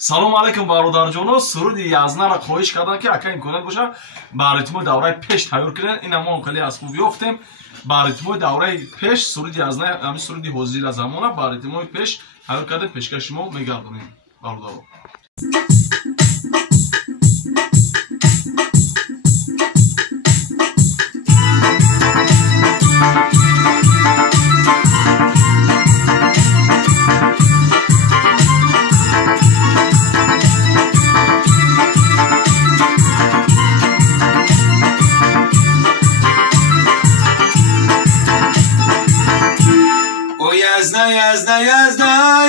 салом алайкум бародарҷоно, суруди язнаро хоҳиш кардам ки ака имконат боша ба ритмои давраи пеш тайёр кунем. Ина мо хеле аз хуб ёфтем. Ба ритмои давраи пеш суруди язна, ҳамин суруди ҳозира замона ба ритмои пеш тайёр кардем. Пешкаши шумо мегардонем бародаро.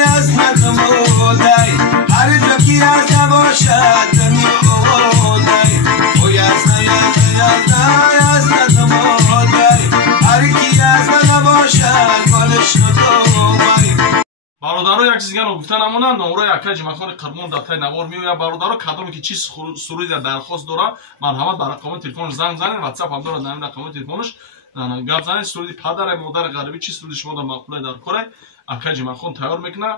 Yazna kumuday har jo ki yazna boshad duniya ovoday o yazna kumuday har ki yazna nabashad golish notomay. бародаро як чиз гано гуфта намонанд. номро яка ҷимахони қадмон дафтари навор меояд. бародаро кадоме ки чӣ суруди дархост дора марҳамат ба рақами телефонаш занг занед. ватсап ҳам дорад, дар рақами телефонаш гап занед. суруди падаре модаре ғарибӣ чӣ суруди шумо дар мақулаи дар коре ака ҷимахон тайёр мекуна.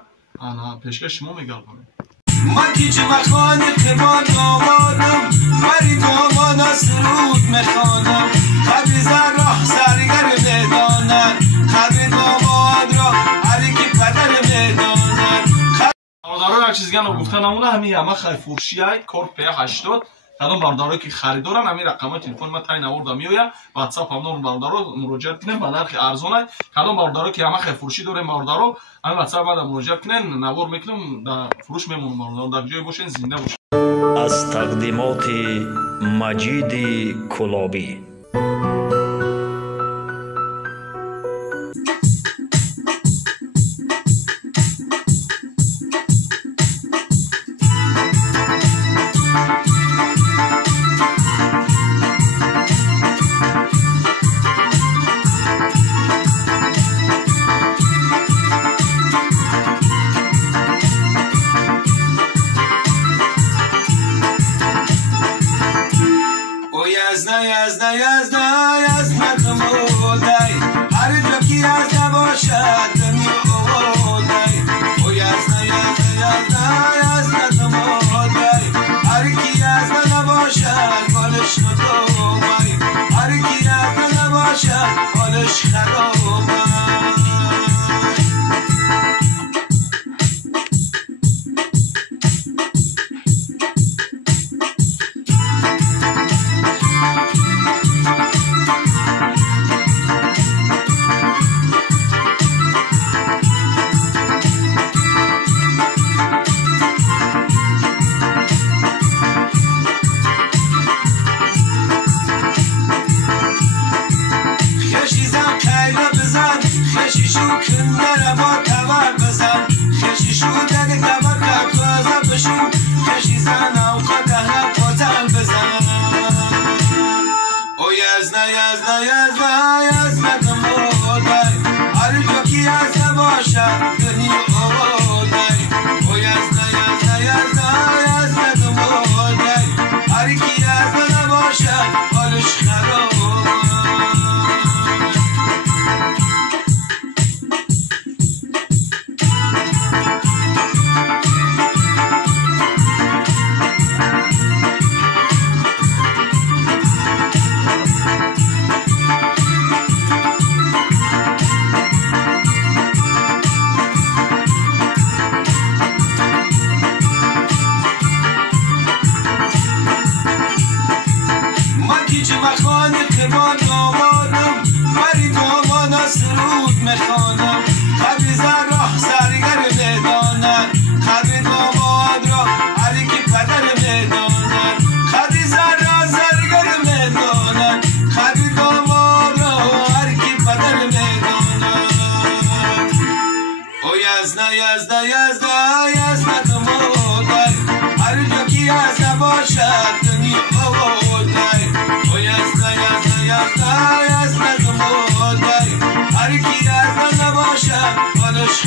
пешкаши шумо мегардонем. من کی جمخانی قبان آمادم بری دامانا سرود میخوانم قبل زن راه سرگر میدانم قبل داماد را علی کی پدر میدانم. бародаро як чиз гано гуфта намона ҳамин яма хайфуршиай корт P80 кадом бародарое ки харидоранд ҳамин рақамои телефони ман тай наворда меояд. ватсап ҳам дорам бародаро муроҷиат кунем ба нархи арзонай. кадом бародаро ки яма хайфуршӣ дорем бародаро ҳамин ватсап ман муроҷиат кунем, навор мекунем, дар фурӯш мемонем. бародаро дар ҷое бошен, зинда бошед. аз тақдимоти Маҷиди Кулобӣ. Yazna kumuday har jo ki yazna boshad duniya ovoday o yazna kumuday har ki yazna nabashad golish notomay har ki yazna nabashad golish kharobay. خشیشو کنده با تبر بزن خشیشو دگ تبر که کازه بشو خشیزن او قده پاتل بزن او یزنه کمودای هر جو کی یزنه باشد دنیا آودای او یزنه کمودای هر کی یزنه نباشد حالش خراب. جمخانی قبان آمادم بری دامانا سرود میخوانم قبل زن راه سرگر میدانم قبل داماد را علی کی پدر میدانم قبل زن را سرگر میدانم قبل داماد را علی کی پدر میدانم. او یزنه کمودای هر جو کی یزنه باشد دنیا آودای o yazna kumuday har ki yazna nabashad golish